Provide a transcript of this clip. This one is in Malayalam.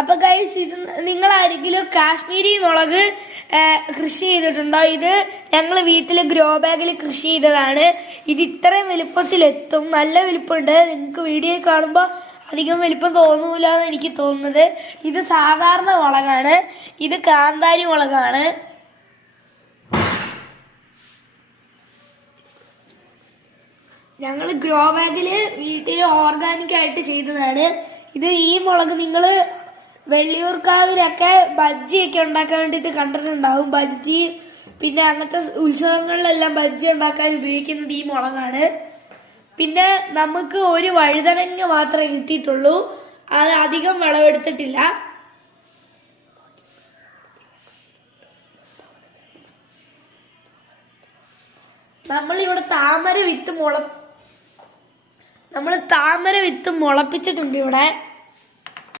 അപ്പൊ ഗൈസ്, ഇത് നിങ്ങൾ ആരെങ്കിലും കാശ്മീരി മുളക് കൃഷി ചെയ്തിട്ടുണ്ടോ? ഇത് ഞങ്ങൾ വീട്ടിൽ ഗ്രോ ബാഗിൽ കൃഷി ചെയ്തതാണ്. ഇത് ഇത്രയും വലുപ്പത്തിലെത്തും. നല്ല വലുപ്പമുണ്ട്. നിങ്ങൾക്ക് വീഡിയോ കാണുമ്പോൾ അധികം വലിപ്പം തോന്നൂല എന്ന് എനിക്ക് തോന്നുന്നത്. ഇത് സാധാരണ മുളകാണ്. ഇത് കാന്താരി മുളകാണ്. ഞങ്ങൾ ഗ്രോ ബാഗില് വീട്ടിൽ ഓർഗാനിക് ആയിട്ട് ചെയ്തതാണ്. ഈ മുളക് നിങ്ങൾ വെള്ളിയൂർക്കാവിലൊക്കെ ബജ്ജിയൊക്കെ ഉണ്ടാക്കാൻ വേണ്ടിയിട്ട് കണ്ടിട്ടുണ്ടാവും. ബജ്ജി പിന്നെ അങ്ങനത്തെ ഉത്സവങ്ങളിലെല്ലാം ബജ്ജി ഉണ്ടാക്കാൻ ഉപയോഗിക്കുന്നത് ഈ മുളകാണ്. പിന്നെ നമുക്ക് ഒരു വഴുതനങ്ങ മാത്രമേ കിട്ടിയിട്ടുള്ളൂ. അത് അധികം വിളവെടുത്തിട്ടില്ല. നമ്മളിവിടെ താമര വിത്ത് മുളപ്പിച്ചിട്ടുണ്ട് ഇവിടെ.